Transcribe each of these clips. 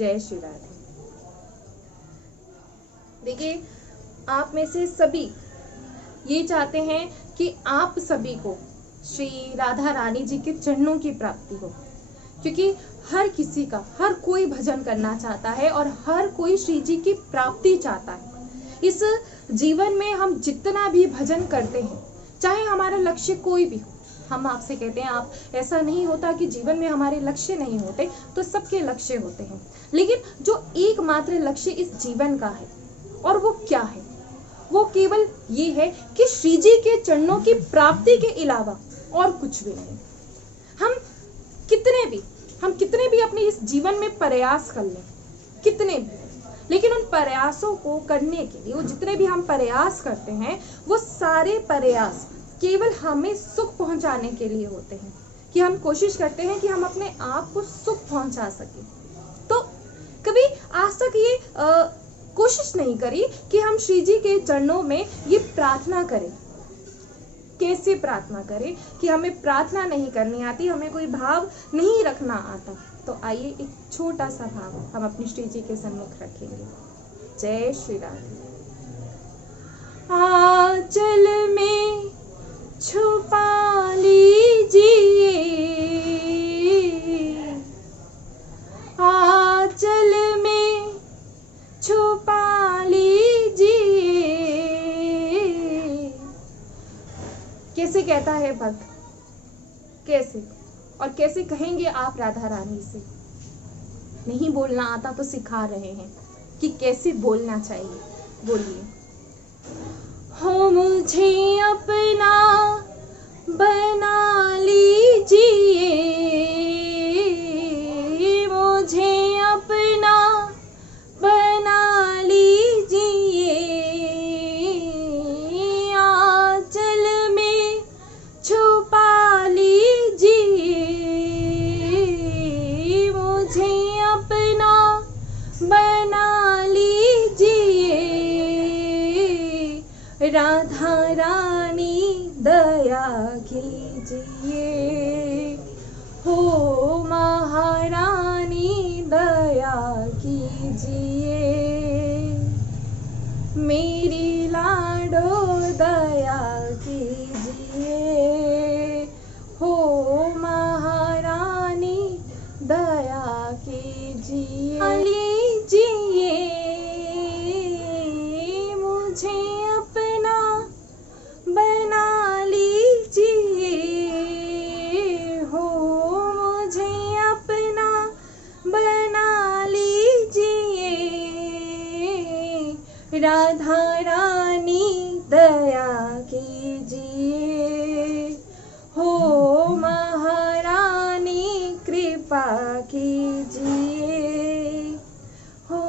जय श्री राधे। देखिए, आप में से सभी ये चाहते हैं कि आप सभी को श्री राधा रानी जी के चरणों की प्राप्ति हो, क्योंकि हर किसी का, हर कोई भजन करना चाहता है और हर कोई श्री जी की प्राप्ति चाहता है। इस जीवन में हम जितना भी भजन करते हैं, चाहे हमारा लक्ष्य कोई भी हो, हम आपसे कहते हैं, आप ऐसा नहीं होता कि जीवन में हमारे लक्ष्य नहीं होते, तो सबके लक्ष्य होते हैं, लेकिन जो एकमात्र लक्ष्य इस जीवन का है, और वो क्या है? वो केवल ये है कि श्री जी के चरणों की प्राप्ति के अलावा और कुछ भी नहीं। हम कितने भी अपने इस जीवन में प्रयास कर लें, कितने भी, लेकिन उन प्रयासों को करने के लिए, वो जितने भी हम प्रयास करते हैं, वो सारे प्रयास केवल हमें सुख पहुंचाने के लिए होते हैं, कि हम कोशिश करते हैं कि हम अपने आप को सुख पहुंचा सकें। तो कभी आज तक ये कोशिश नहीं करी कि हम श्री जी के चरणों में ये प्रार्थना करें। कैसे प्रार्थना करें कि हमें प्रार्थना नहीं करनी आती, हमें कोई भाव नहीं रखना आता। तो आइए एक छोटा सा भाव हम अपनी श्री जी के सम्मुख रखेंगे। जय श्री राधे। आंचल में छुपा लीजिए, आंचल में छुपा लीजिए। कैसे कहता है भक्त, कैसे और कैसे कहेंगे आप राधा रानी से? नहीं बोलना आता तो सिखा रहे हैं कि कैसे बोलना चाहिए। बोलिए। हो मुझे अपना बना लीजिए, मुझे अपना बना लीजिए। आंचल में छुपा लीजिए, मुझे अपना बना लीजिए। राधा रानी दया कीजिए, हो महारानी दया कीजिए। मेरी लाडो दया कीजिए, हो महारानी दया कीजिए। लीजिए मुझे अपना बना लीजिए, हो मुझे अपना बना लीजिए। राधा रानी दया कीजिए, हो महारानी कृपा कीजिए। हो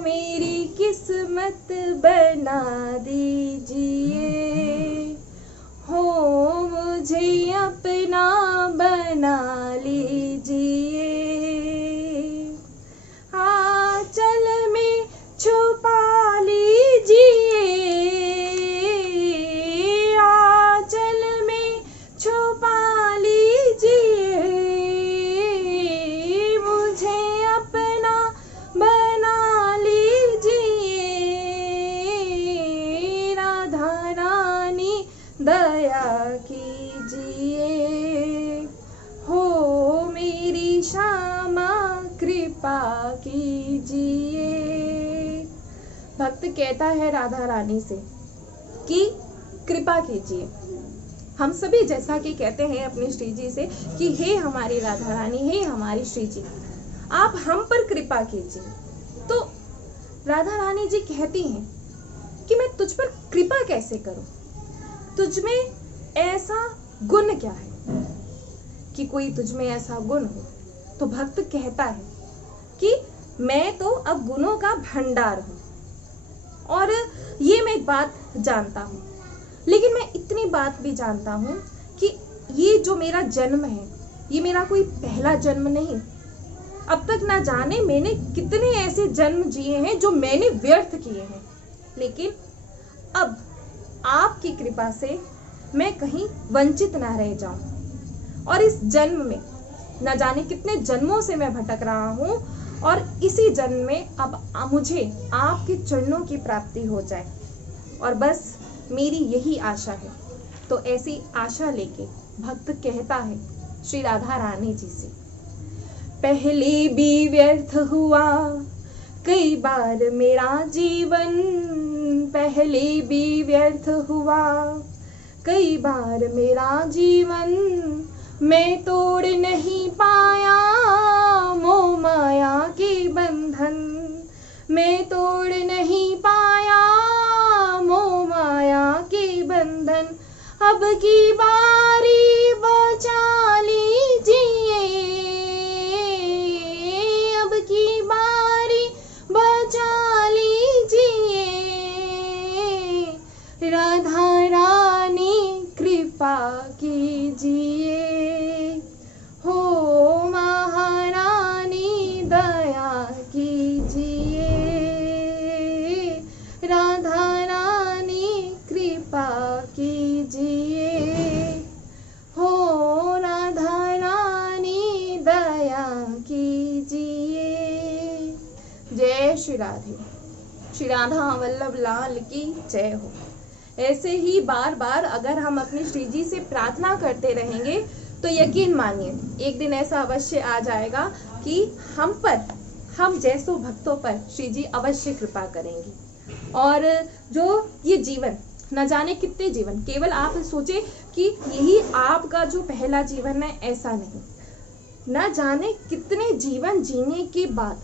मेरी किस्मत बना दीजिए, हो मुझे अपना बना लीजिए। आंचल में छुपा लीजिए, आंचल में छुपा लीजिए। मुझे अपना बना लीजिए। राधा रानी दया कीजिए, हो मेरी श्यामा कृपा कीजिए। भक्त कहता है राधा रानी से कि कृपा कीजिए। हम सभी जैसा कि कहते हैं अपनी श्री जी से कि हे हमारी राधा रानी, हे हमारी श्री जी, आप हम पर कृपा कीजिए। तो राधा रानी जी कहती हैं कि मैं तुझ पर कृपा कैसे करूं? तुझ में ऐसा गुण क्या है कि कोई तुझ में ऐसा गुण हो? तो भक्त कहता है कि मैं तो अब गुणों का भंडार हूं, और ये मैं एक बात जानता हूं, लेकिन मैं इतनी बात भी जानता हूं कि ये जो मेरा जन्म है, ये मेरा कोई पहला जन्म नहीं। अब तक ना जाने मैंने कितने ऐसे जन्म जिए हैं जो मैंने व्यर्थ किए हैं, लेकिन अब आपकी कृपा से मैं कहीं वंचित ना रह जाऊं। और इस जन्म में न जाने कितने जन्मों से मैं भटक रहा हूं, और इसी जन्म में अब मुझे आपके चरणों की प्राप्ति हो जाए, और बस मेरी यही आशा है। तो ऐसी आशा लेके भक्त कहता है श्री राधा रानी जी से, पहले भी व्यर्थ हुआ कई बार मेरा जीवन, पहले भी व्यर्थ हुआ कई बार मेरा जीवन, मैं तोड़ नहीं पाया मोह माया के बंधन, मैं तोड़ नहीं पाया मोह माया के बंधन, अब की बारी बचा लीजिए, अब की बारी बचा लीजिए, राधा रानी कृपा कीजिए, हो महारानी दया कीजिए, राधा रानी कृपा कीजिए, हो राधा रानी दया कीजिए। जय श्री राधे। श्री राधा वल्लभ लाल की जय हो। ऐसे ही बार बार अगर हम अपने श्री जी से प्रार्थना करते रहेंगे तो यकीन मानिए एक दिन ऐसा अवश्य आ जाएगा कि हम पर, हम जैसों भक्तों पर श्री जी अवश्य कृपा करेंगे। और जो ये जीवन, न जाने कितने जीवन, केवल आप सोचे कि यही आपका जो पहला जीवन है, ऐसा नहीं, न जाने कितने जीवन जीने के बाद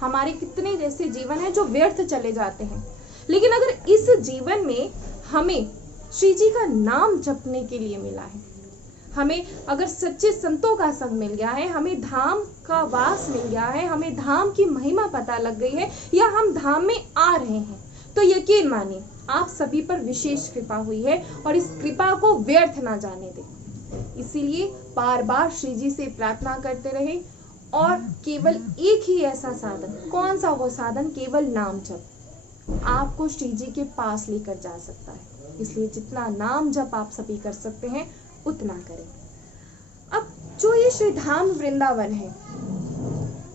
हमारे कितने जैसे जीवन है जो व्यर्थ चले जाते हैं। लेकिन अगर इस जीवन में हमें श्री जी का नाम जपने के लिए मिला है, हमें अगर सच्चे संतों का संग मिल गया है, हमें धाम का वास मिल गया है, हमें धाम की महिमा पता लग गई है, या हम धाम में आ रहे हैं, तो यकीन मानिए आप सभी पर विशेष कृपा हुई है, और इस कृपा को व्यर्थ ना जाने दें। इसीलिए बार बार श्री जी से प्रार्थना करते रहे, और केवल एक ही ऐसा साधन, कौन सा वो साधन, केवल नाम जप आपको श्री जी के पास लेकर जा सकता है। इसलिए जितना नाम जप आप सभी कर सकते हैं उतना करें। अब जो ये श्री धाम वृंदावन है,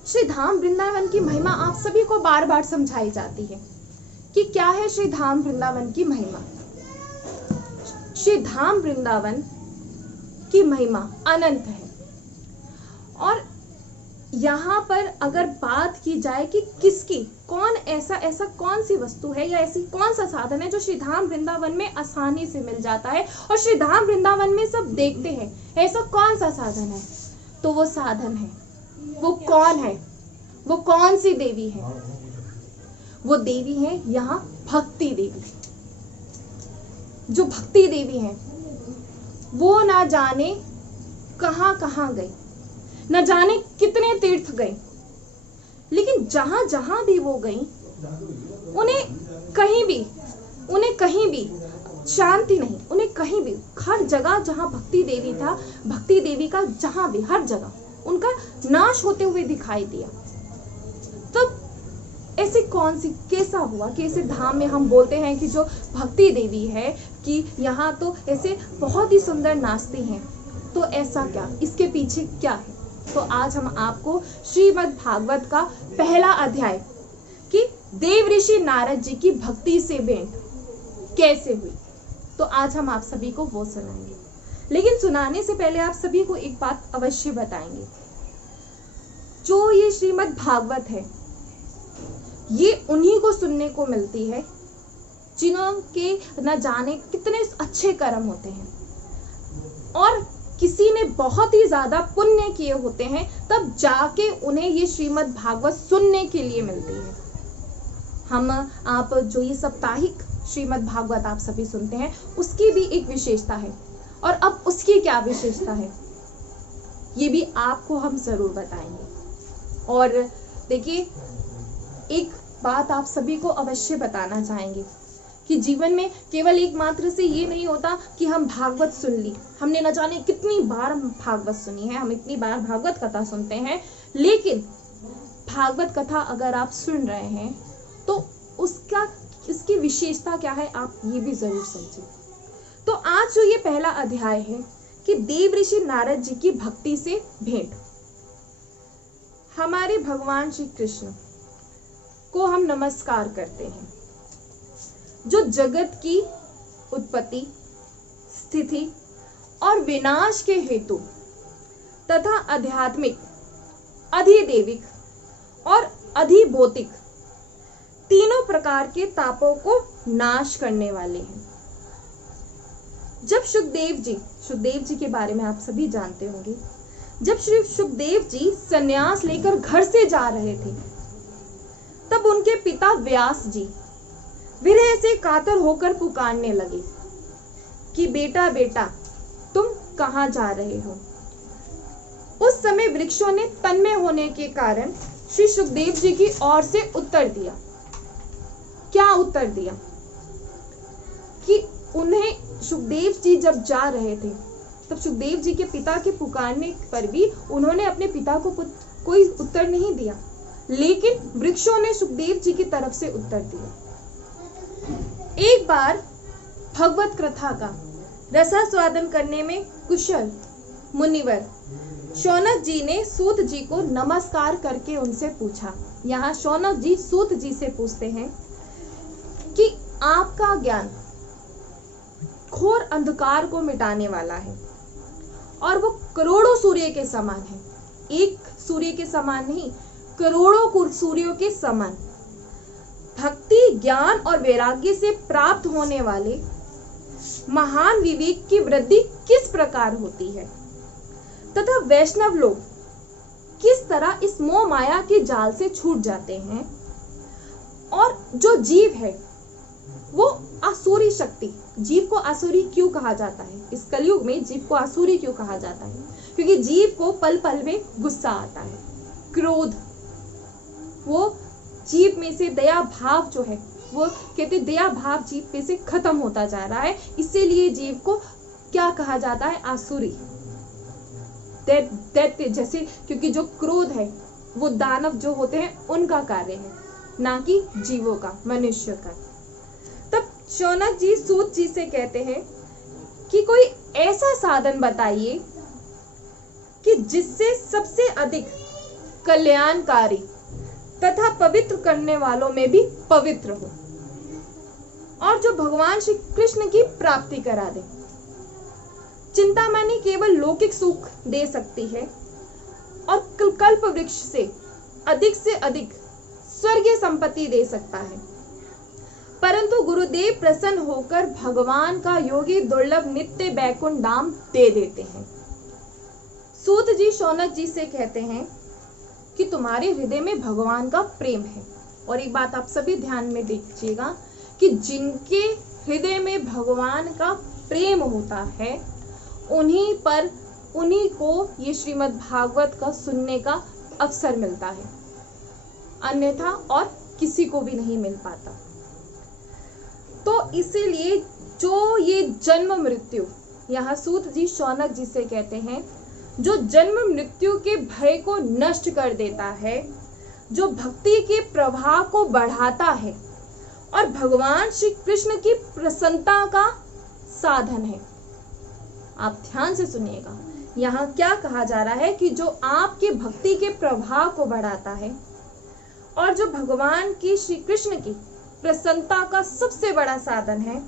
श्री धाम वृंदावन की महिमा आप सभी को बार बार समझाई जाती है कि क्या है श्री धाम वृंदावन की महिमा। श्री धाम वृंदावन की महिमा अनंत है, और यहाँ पर अगर बात की जाए कि किसकी, कौन ऐसा कौन सी वस्तु है या ऐसी कौन सा साधन है जो श्री धाम वृंदावन में आसानी से मिल जाता है और श्री धाम वृंदावन में सब देखते हैं, ऐसा कौन सा साधन है, तो वो साधन है, वो कौन है, वो कौन सी देवी है, वो देवी है यहाँ भक्ति देवी। जो भक्ति देवी है वो ना जाने कहां कहां गई, न जाने कितने तीर्थ गए, लेकिन जहां जहां भी वो गई उन्हें कहीं भी शांति नहीं, उन्हें कहीं भी, हर जगह जहां भक्ति देवी था, भक्ति देवी का जहां भी, हर जगह उनका नाश होते हुए दिखाई दिया। तब ऐसे कौन सी, कैसा हुआ कि ऐसे धाम में हम बोलते हैं कि जो भक्ति देवी है कि यहाँ तो ऐसे बहुत ही सुंदर नाचती हैं, तो ऐसा क्या, इसके पीछे क्या है। तो आज हम आपको श्रीमद् भागवत का पहला अध्याय कि देव ऋषि नारद जी की भक्ति से भेंट कैसे हुई, तो आज हम आप सभी को वो सुनाएंगे। लेकिन सुनाने से पहले आप सभी को एक बात अवश्य बताएंगे, जो ये श्रीमद् भागवत है ये उन्हीं को सुनने को मिलती है जिन्हों के न जाने कितने अच्छे कर्म होते हैं, और किसी ने बहुत ही ज्यादा पुण्य किए होते हैं, तब जाके उन्हें ये श्रीमद् भागवत सुनने के लिए मिलती है। आप जो ये साप्ताहिक श्रीमद् भागवत आप सभी सुनते हैं, उसकी भी एक विशेषता है, और अब उसकी क्या विशेषता है ये भी आपको हम जरूर बताएंगे। और देखिए, एक बात आप सभी को अवश्य बताना चाहेंगे कि जीवन में केवल एक मात्र से ये नहीं होता कि हम भागवत सुन ली, हमने न जाने कितनी बार भागवत सुनी है, हम इतनी बार भागवत कथा सुनते हैं, लेकिन भागवत कथा अगर आप सुन रहे हैं तो इसकी विशेषता क्या है आप ये भी जरूर समझिए। तो आज जो ये पहला अध्याय है कि देव ऋषि नारद जी की भक्ति से भेंट, हमारे भगवान श्री कृष्ण को हम नमस्कार करते हैं, जो जगत की उत्पत्ति, स्थिति और विनाश के हेतु तथा आध्यात्मिक, अधिदैविक और अधिभौतिक तीनों प्रकार के तापों को नाश करने वाले हैं। जब सुखदेव जी के बारे में आप सभी जानते होंगे, जब श्री सुखदेव जी संन्यास लेकर घर से जा रहे थे, तब उनके पिता व्यास जी विरह से कातर होकर पुकारने लगे कि बेटा बेटा तुम कहाँ जा रहे हो। उस समय वृक्षों ने तन्मय होने के कारण श्री सुखदेव जी की ओर से उत्तर दिया। क्या उत्तर दिया? कि उन्हें सुखदेव जी जब जा रहे थे, तब सुखदेव जी के पिता के पुकारने पर भी उन्होंने अपने पिता को कोई उत्तर नहीं दिया, लेकिन वृक्षों ने सुखदेव जी की तरफ से उत्तर दिया। एक बार भगवत कथा का रसास्वादन करने में कुशल मुनिवर शौनक जी ने सूत जी को नमस्कार करके उनसे पूछा। यहाँ शौनक जी सूत जी से पूछते हैं कि आपका ज्ञान घोर अंधकार को मिटाने वाला है और वो करोड़ों सूर्य के समान है। एक सूर्य के समान नहीं, करोड़ों सूर्यों के समान। भक्ति, ज्ञान और वैराग्य से प्राप्त होने वाले महान विवेक की वृद्धि किस प्रकार होती है तथा वैष्णव लोग किस तरह इस मोह माया के जाल से छूट जाते हैं, और जो जीव है वो आसुरी शक्ति, जीव को आसुरी क्यों कहा जाता है? इस कलयुग में जीव को आसुरी क्यों कहा जाता है? क्योंकि जीव को पल पल में गुस्सा आता है, क्रोध, वो जीव में से दया भाव जो है, वो कहते दया भाव जीव में से खत्म होता जा रहा है, इसीलिए जीव को क्या कहा जाता है? आसुरी, दैत्य जैसे। क्योंकि जो क्रोध है वो दानव जो होते हैं उनका कार्य है, ना कि जीवों का, मनुष्य का। तब शौनक जी सूत जी से कहते हैं कि कोई ऐसा साधन बताइए कि जिससे सबसे अधिक कल्याणकारी तथा पवित्र करने वालों में भी पवित्र हो, और जो भगवान श्री कृष्ण की प्राप्ति करा दे। चिंतामणि केवल लौकिक सुख दे सकती है और कल्प वृक्ष से अधिक स्वर्गीय संपत्ति दे सकता है, परंतु गुरुदेव प्रसन्न होकर भगवान का योगी दुर्लभ नित्य बैकुंठ धाम दे देते हैं। सूत जी शौनक जी से कहते हैं कि तुम्हारे हृदय में भगवान का प्रेम है। और एक बात आप सभी ध्यान में दीजिएगा कि जिनके हृदय में भगवान का प्रेम होता है, उन्हीं को ये श्रीमद् भागवत का सुनने का अवसर मिलता है, अन्यथा और किसी को भी नहीं मिल पाता। तो इसीलिए जो ये जन्म मृत्यु, यहाँ सूत जी शौनक जी से कहते हैं, जो जन्म मृत्यु के भय को नष्ट कर देता है, जो भक्ति के प्रवाह को बढ़ाता है और भगवान श्री कृष्ण की प्रसन्नता का साधन है। आप ध्यान से सुनिएगा, यहाँ क्या कहा जा रहा है कि जो आपके भक्ति के प्रवाह को बढ़ाता है और जो भगवान की श्री कृष्ण की प्रसन्नता का सबसे बड़ा साधन है।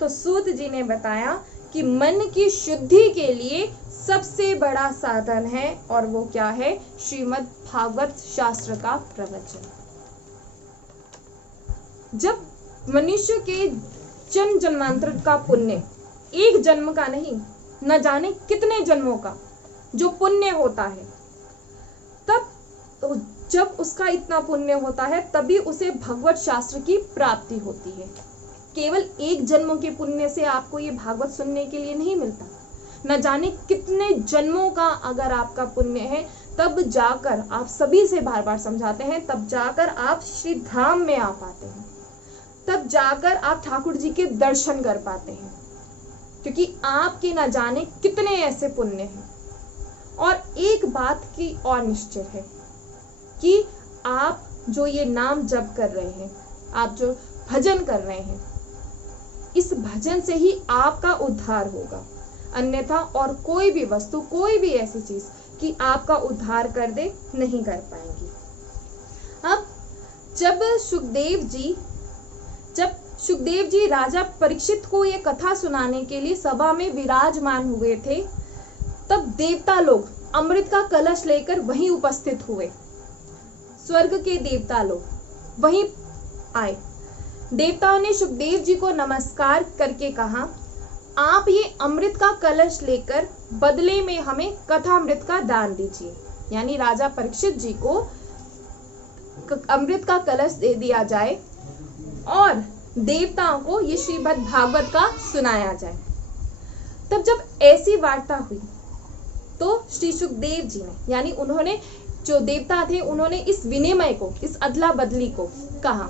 तो सूत जी ने बताया कि मन की शुद्धि के लिए सबसे बड़ा साधन है, और वो क्या है? श्रीमद् भागवत शास्त्र का प्रवचन। जब मनुष्य के जन्म जन्मांतर का पुण्य, एक जन्म का नहीं, न जाने कितने जन्मों का जो पुण्य होता है, तब तो जब उसका इतना पुण्य होता है तभी उसे भगवत शास्त्र की प्राप्ति होती है। केवल एक जन्म के पुण्य से आपको ये भागवत सुनने के लिए नहीं मिलता, न जाने कितने जन्मों का अगर आपका पुण्य है, तब जाकर आप सभी से बार बार समझाते हैं, तब जाकर आप श्री धाम में आ पाते हैं, तब जाकर आप ठाकुर जी के दर्शन कर पाते हैं, क्योंकि आपके न जाने कितने ऐसे पुण्य हैं। और एक बात की और निश्चय है कि आप जो ये नाम जप कर रहे हैं, आप जो भजन कर रहे हैं, इस भजन से ही आपका उद्धार होगा, अन्यथा और कोई भी वस्तु, कोई भी ऐसी चीज कि आपका उद्धार कर दे, नहीं कर पाएंगी। अब जब सुखदेव जी राजा परीक्षित को ये कथा सुनाने के लिए सभा में विराजमान हुए थे, तब देवता लोग अमृत का कलश लेकर वहीं उपस्थित हुए। स्वर्ग के देवता लोग वहीं आए। देवताओं ने सुखदेव जी को नमस्कार करके कहा, आप ये अमृत का कलश लेकर बदले में हमें कथा अमृत का दान दीजिए। यानी राजा परीक्षित जी को अमृत का कलश दे दिया जाए और देवताओं को ये श्रीमद् भागवत का सुनाया जाए। तब जब ऐसी वार्ता हुई तो श्री सुखदेव जी ने, यानी उन्होंने, जो देवता थे, उन्होंने इस विनिमय को, इस अदला बदली को कहा।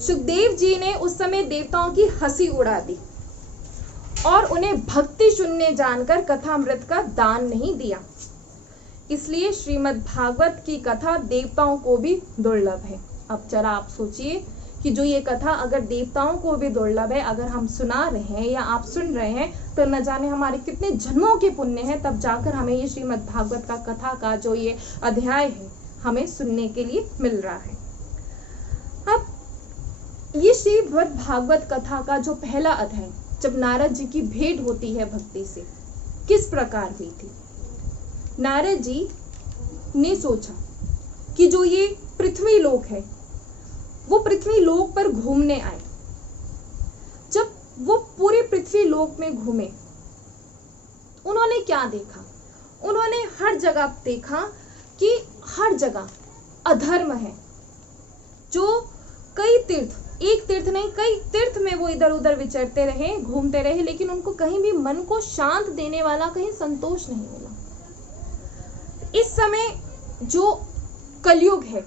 सुखदेव जी ने उस समय देवताओं की हंसी उड़ा दी और उन्हें भक्ति शून्य जानकर कथामृत का दान नहीं दिया। इसलिए श्रीमद् भागवत की कथा देवताओं को भी दुर्लभ है। अब जरा आप सोचिए कि जो ये कथा अगर देवताओं को भी दुर्लभ है, अगर हम सुना रहे हैं या आप सुन रहे हैं, तो न जाने हमारे कितने जन्मों के पुण्य हैं, तब जाकर हमें ये श्रीमद् भागवत का कथा का जो ये अध्याय है हमें सुनने के लिए मिल रहा है। अब ये श्रीमद् भागवत कथा का जो पहला अध्याय, जब नारद जी की भेंट होती है भक्ति से, किस प्रकार हुई थी। नारद जी ने सोचा कि जो ये पृथ्वी लोक है, वो पृथ्वी लोक पर घूमने आए। जब वो पूरे पृथ्वी लोक में घूमे, उन्होंने क्या देखा? उन्होंने हर जगह देखा कि हर जगह अधर्म है। जो कई तीर्थ, एक तीर्थ नहीं, कई तीर्थ में वो इधर उधर विचरते रहे, घूमते रहे, लेकिन उनको कहीं भी मन को शांत देने वाला कहीं संतोष नहीं मिला। इस समय जो कलयुग है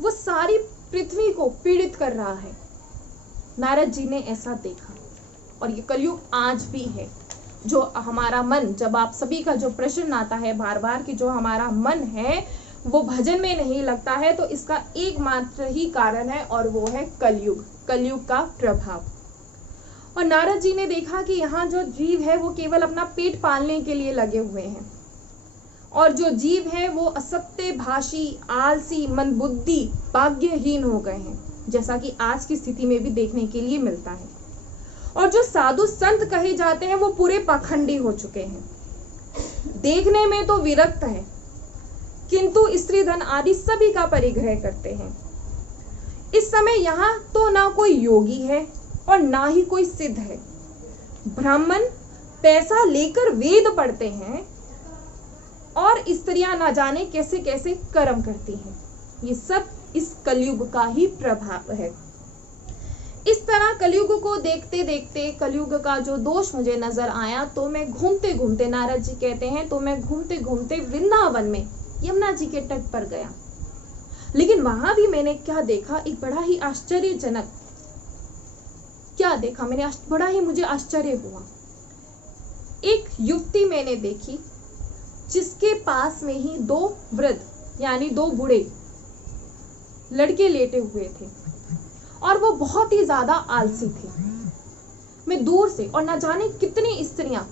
वो सारी पृथ्वी को पीड़ित कर रहा है। नारद जी ने ऐसा देखा, और ये कलयुग आज भी है। जो हमारा मन, जब आप सभी का जो प्रश्न आता है बार बार कि जो हमारा मन है वो भजन में नहीं लगता है, तो इसका एकमात्र ही कारण है, और वो है कलयुग, कलयुग का प्रभाव। और नारद जी ने देखा कि यहाँ जो जीव है वो केवल अपना पेट पालने के लिए लगे हुए हैं, और जो जीव है वो असत्य भाषी, आलसी, मंदबुद्धि, भाग्यहीन हो गए हैं, जैसा कि आज की स्थिति में भी देखने के लिए मिलता है। और जो साधु संत कहे जाते हैं वो पूरे पाखंडी हो चुके हैं। देखने में तो विरक्त है, किंतु स्त्री धन आदि सभी का परिग्रह करते हैं। इस समय यहाँ तो ना कोई योगी है और ना ही कोई सिद्ध है। ब्राह्मण पैसा लेकर वेद पढ़ते हैं और स्त्रियां ना जाने कैसे कैसे कर्म करती हैं। ये सब इस कलयुग का ही प्रभाव है। इस तरह कलयुग को देखते देखते कलयुग का जो दोष मुझे नजर आया, तो मैं घूमते घूमते, नारद जी कहते हैं, तो मैं घूमते घूमते वृंदावन में यमुना जी के तट पर गया। लेकिन वहां भी मैंने क्या देखा, एक बड़ा ही आश्चर्यजनक क्या देखा मैंने, बड़ा ही मुझे आश्चर्य हुआ। एक युवती मैंने देखी जिसके पास में ही दो वृद्ध, यानी दो बूढ़े लड़के लेटे हुए थे, और वो बहुत ही ज्यादा आलसी थे। मैं दूर से, और न जाने कितनी स्त्रियां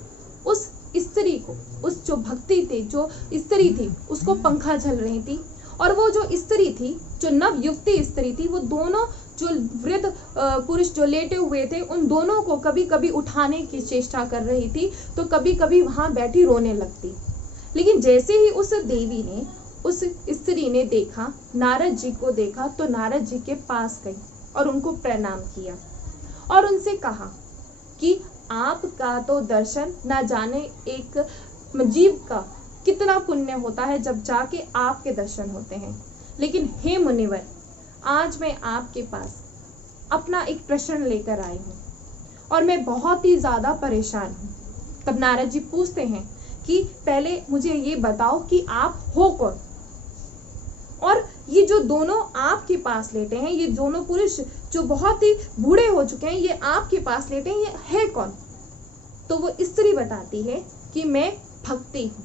उस स्त्री को, उस जो भक्ति थे, जो स्त्री थी, उसको पंखा झल रही थी। और वो जो स्त्री थी, जो नव युवती स्त्री थी, वो दोनों जो वृद्ध पुरुष जो लेटे हुए थे, उन दोनों को कभी कभी उठाने की चेष्टा कर रही थी, तो कभी कभी वहां बैठी रोने लगती। लेकिन जैसे ही उस देवी ने, उस स्त्री ने देखा, नारद जी को देखा, तो नारद जी के पास गई और उनको प्रणाम किया और उनसे कहा कि आपका तो दर्शन ना जाने एक जीव का कितना पुण्य होता है जब जाके आपके दर्शन होते हैं। लेकिन हे मुनिवर, आज मैं आपके पास अपना एक प्रश्न लेकर आई हूँ और मैं बहुत ही ज्यादा परेशान हूँ। तब नारद जी पूछते हैं कि पहले मुझे ये बताओ कि आप हो कौन, और ये जो दोनों आपके पास लेटे हैं, ये दोनों पुरुष जो बहुत ही बूढ़े हो चुके हैं, ये आपके पास लेटे हैं, ये है कौन? तो वो स्त्री बताती है कि मैं भक्ति हूँ,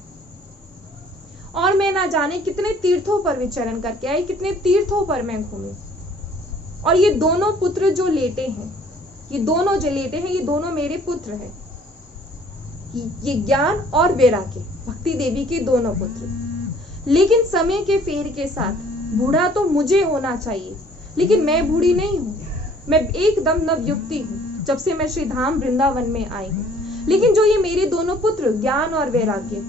और मैं ना जाने कितने तीर्थों पर विचरण करके आई, कितने तीर्थों पर मैं घूमी। और ये दोनों पुत्र जो लेटे हैं, ये दोनों जो लेटे हैं, ये दोनों मेरे पुत्र हैं। ये ज्ञान और वैराग्य, भक्ति देवी के दोनों पुत्र। लेकिन समय के फेर के साथ बूढ़ा तो मुझे होना चाहिए, लेकिन मैं बूढ़ी नहीं हूँ, मैं एकदम नवयुवती हूँ जब से मैं श्री धाम वृंदावन में आई हूँ। लेकिन जो ये मेरे दोनों पुत्र ज्ञान और वैराग्य,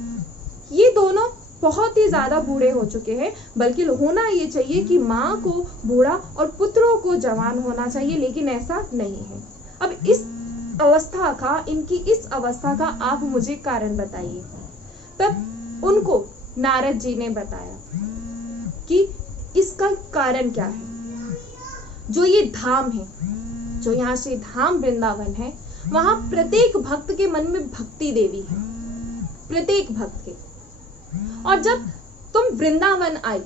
ये दोनों बहुत ही ज्यादा बूढ़े हो चुके हैं। बल्कि होना ये चाहिए कि माँ को बूढ़ा और पुत्रों को जवान होना चाहिए, लेकिन ऐसा नहीं है। अब इस अवस्था का, इनकी इस अवस्था का आप मुझे कारण बताइए। तब उनको नारद जी ने बताया कि इसका कारण क्या है। जो ये धाम है, जो यहाँ से धाम वृंदावन है, वहां प्रत्येक भक्त के मन में भक्ति देवी है, प्रत्येक भक्त के। और जब तुम वृंदावन आई,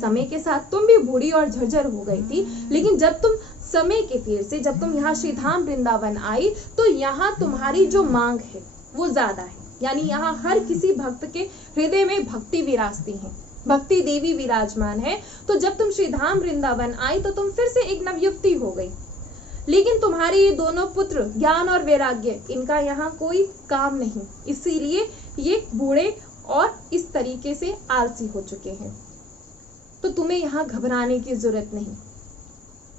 समय के साथ तुम भी बूढ़ी और झरझर हो गई थी, लेकिन जब तुम समय के फेर से जब तुम यहाँ श्री धाम वृंदावन आई, तो यहाँ तुम्हारी जो मांग है वो ज्यादा है। यानी यहाँ हर किसी भक्त के हृदय में भक्ति विराजती है, भक्ति देवी विराजमान है। तो जब तुम श्री धाम वृंदावन आई तो तुम फिर से एक नवयुवती हो गई। लेकिन तुम्हारे ये दोनों पुत्र ज्ञान और वैराग्य, इनका यहाँ कोई काम नहीं, इसीलिए ये बूढ़े और इस तरीके से आलसी हो चुके हैं। तो तुम्हें यहाँ घबराने की जरूरत नहीं।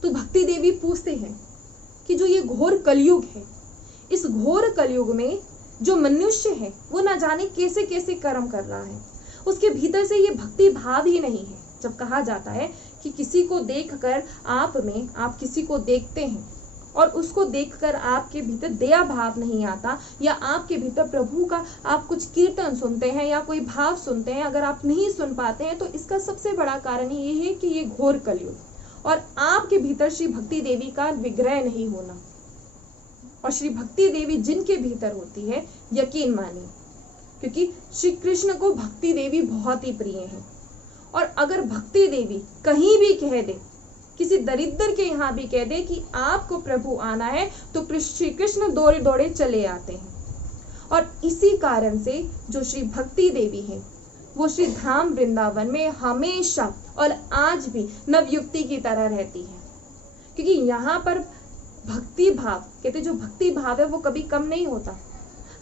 तो भक्ति देवी पूछते हैं कि जो ये घोर कलयुग है, इस घोर कलयुग में जो मनुष्य है वो न जाने कैसे कैसे कर्म कर रहा है, उसके भीतर से ये भक्ति भाव ही नहीं है। जब कहा जाता है कि किसी को देखकर आप किसी को देखते हैं और उसको देखकर आपके भीतर दया भाव नहीं आता, या आपके भीतर प्रभु का आप कुछ कीर्तन सुनते हैं या कोई भाव सुनते हैं, अगर आप नहीं सुन पाते हैं, तो इसका सबसे बड़ा कारण ये है कि ये घोर कलयुग और आपके भीतर श्री भक्ति देवी का विग्रह नहीं होना। और श्री भक्ति देवी जिनके भीतर होती है, यकीन मानिए, क्योंकि श्री कृष्ण को भक्ति देवी बहुत ही प्रिय है। और अगर भक्ति देवी कहीं भी कह दे, किसी दरिद्र के यहाँ भी कह दे कि आपको प्रभु आना है, तो श्री कृष्ण दौड़े दौड़े चले आते हैं। और इसी कारण से जो श्री भक्ति देवी है वो श्री धाम वृंदावन में हमेशा और आज भी नवयुक्ति की तरह रहती है, क्योंकि यहाँ पर भक्ति भाव, कहते जो भक्ति भाव है वो कभी कम नहीं होता।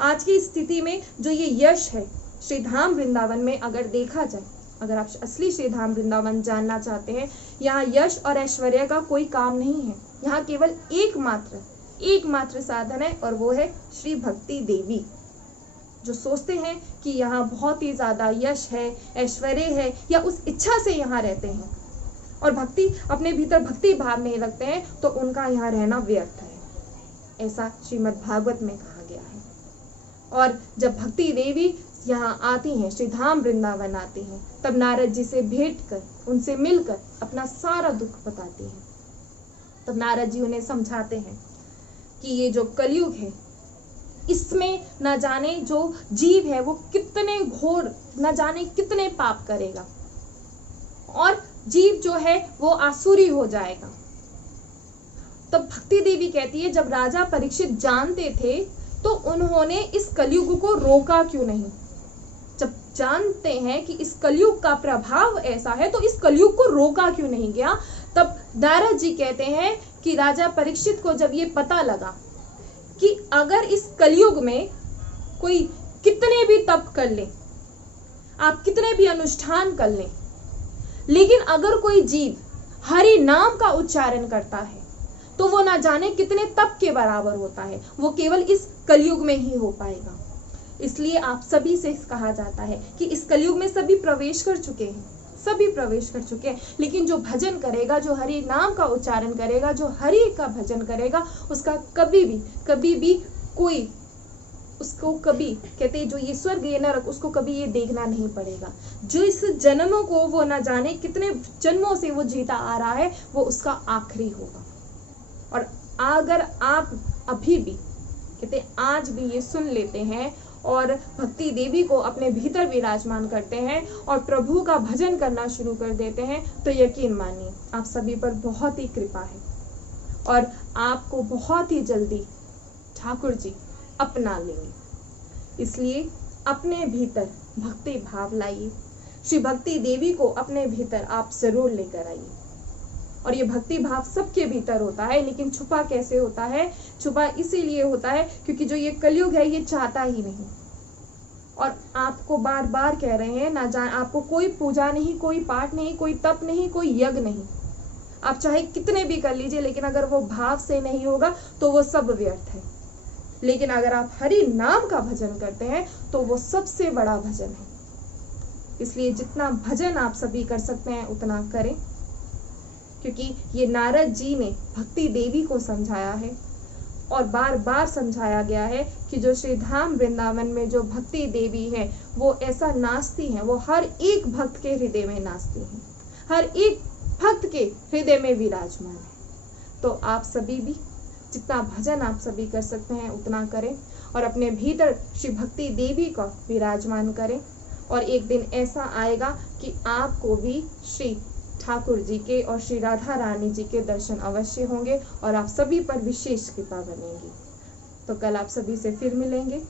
आज की स्थिति में जो ये यश है श्री धाम वृंदावन में, अगर देखा जाए, अगर आप असली श्री धाम वृंदावन जानना चाहते हैं, यहाँ यश और ऐश्वर्य का कोई काम नहीं है। यहाँ केवल एकमात्र साधन है, और वो है श्री भक्ति देवी। जो सोचते हैं कि यहाँ बहुत ही ज्यादा यश है, ऐश्वर्य है, या उस इच्छा से यहाँ रहते हैं और भक्ति अपने भीतर भक्ति भाव नहीं रखते हैं, तो उनका यहाँ रहना व्यर्थ है, ऐसा श्रीमद् भागवत में कहा गया है। और जब भक्ति देवी यहाँ आती हैं, श्री धाम वृंदावन आती हैं, तब नारद जी से भेंट कर, उनसे मिलकर अपना सारा दुख बताती हैं। तब नारद जी उन्हें समझाते हैं कि ये जो कलयुग है, इसमें न जाने जो जीव है वो कितने घोर, न जाने कितने पाप करेगा, और जीव जो है वो आसुरी हो जाएगा। तब भक्ति देवी कहती है, जब राजा परीक्षित जानते थे तो उन्होंने इस कलयुग को रोका क्यों नहीं। जब जानते हैं कि इस कलयुग का प्रभाव ऐसा है, तो इस कलयुग को रोका क्यों नहीं गया। तब नारद जी कहते हैं कि राजा परीक्षित को जब ये पता लगा कि अगर इस कलयुग में कोई कितने भी तप कर ले, आप कितने भी अनुष्ठान कर लें, लेकिन अगर कोई जीव हरि नाम का उच्चारण करता है तो वो ना जाने कितने तप के बराबर होता है, वो केवल इस कलयुग में ही हो पाएगा। इसलिए आप सभी से कहा जाता है कि इस कलयुग में सभी प्रवेश कर चुके हैं, सभी प्रवेश कर चुके हैं, लेकिन जो भजन करेगा, जो हरि नाम का उच्चारण करेगा, जो हरि का भजन करेगा, उसका कभी भी कोई उसको कभी, कहते जो ये स्वर्ग ये नरक, उसको कभी ये देखना नहीं पड़ेगा। जो इस जन्मों को वो ना जाने कितने जन्मों से वो जीता आ रहा है, वो उसका आखिरी होगा। और अगर आप अभी भी, कहते आज भी ये सुन लेते हैं और भक्ति देवी को अपने भीतर विराजमान करते हैं और प्रभु का भजन करना शुरू कर देते हैं, तो यकीन मानिए आप सभी पर बहुत ही कृपा है और आपको बहुत ही जल्दी ठाकुर जी अपना लेंगे। इसलिए अपने भीतर भक्ति भाव लाइए, श्री भक्ति देवी को अपने भीतर आप जरूर लेकर आइए। और ये भक्ति भाव सबके भीतर होता है, लेकिन छुपा कैसे होता है? छुपा इसीलिए होता है क्योंकि जो ये कलयुग है ये चाहता ही नहीं। और आपको बार बार कह रहे हैं, ना जान आपको कोई पूजा नहीं, कोई पाठ नहीं, कोई तप नहीं, कोई यज्ञ नहीं, आप चाहे कितने भी कर लीजिए, लेकिन अगर वो भाव से नहीं होगा तो वो सब व्यर्थ है। लेकिन अगर आप हरि नाम का भजन करते हैं तो वो सबसे बड़ा भजन है। इसलिए जितना भजन आप सभी कर सकते हैं उतना करें, क्योंकि ये नारद जी ने भक्ति देवी को समझाया है और बार बार समझाया गया है कि जो श्री धाम वृंदावन में जो भक्ति देवी है वो ऐसा नाचती है, वो हर एक भक्त के हृदय में नाचती है, हर एक भक्त के हृदय में विराजमान है। तो आप सभी भी जितना भजन आप सभी कर सकते हैं उतना करें और अपने भीतर श्री भक्ति देवी को विराजमान करें। और एक दिन ऐसा आएगा कि आपको भी श्री ठाकुर जी के और श्री राधा रानी जी के दर्शन अवश्य होंगे और आप सभी पर विशेष कृपा बनेगी। तो कल आप सभी से फिर मिलेंगे।